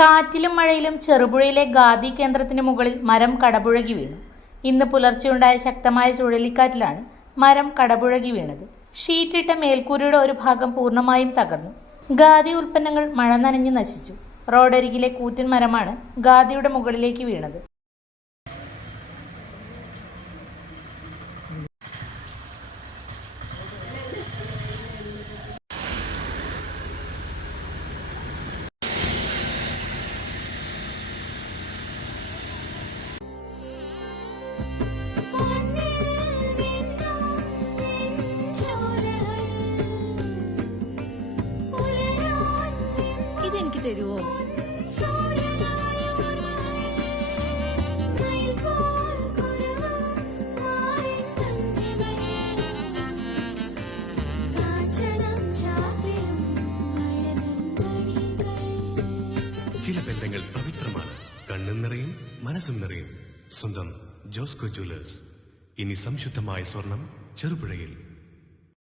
കാറ്റിലും മഴയിലും ചെറുപുഴയിലെ ഖാദി കേന്ദ്രത്തിന് മുകളിൽ മരം കടപുഴകി വീണു. ഇന്ന് പുലർച്ചെയുണ്ടായ ശക്തമായ ചുഴലിക്കാറ്റിലാണ് മരം കടപുഴകി വീണത്. ഷീറ്റിട്ട മേൽക്കൂരയുടെ ഒരു ഭാഗം പൂർണ്ണമായും തകർന്നു. ഖാദി ഉൽപ്പന്നങ്ങൾ മഴ നനഞ്ഞു നശിച്ചു. റോഡരികിലെ കൂറ്റൻ മരമാണ് ഖാദിയുടെ മുകളിലേക്ക് വീണത്. ഇതെനിക്ക് തരുവോ? ചില ബന്ധങ്ങൾ പവിത്രമാണ്. കണ്ണും നിറയും മനസ്സും നിറയും. സ്വന്തം ജോസ്കോ ജ്വല്ലേഴ്സ്. ഇനി സംശുദ്ധമായ സ്വർണം ചെറുപുഴയിൽ.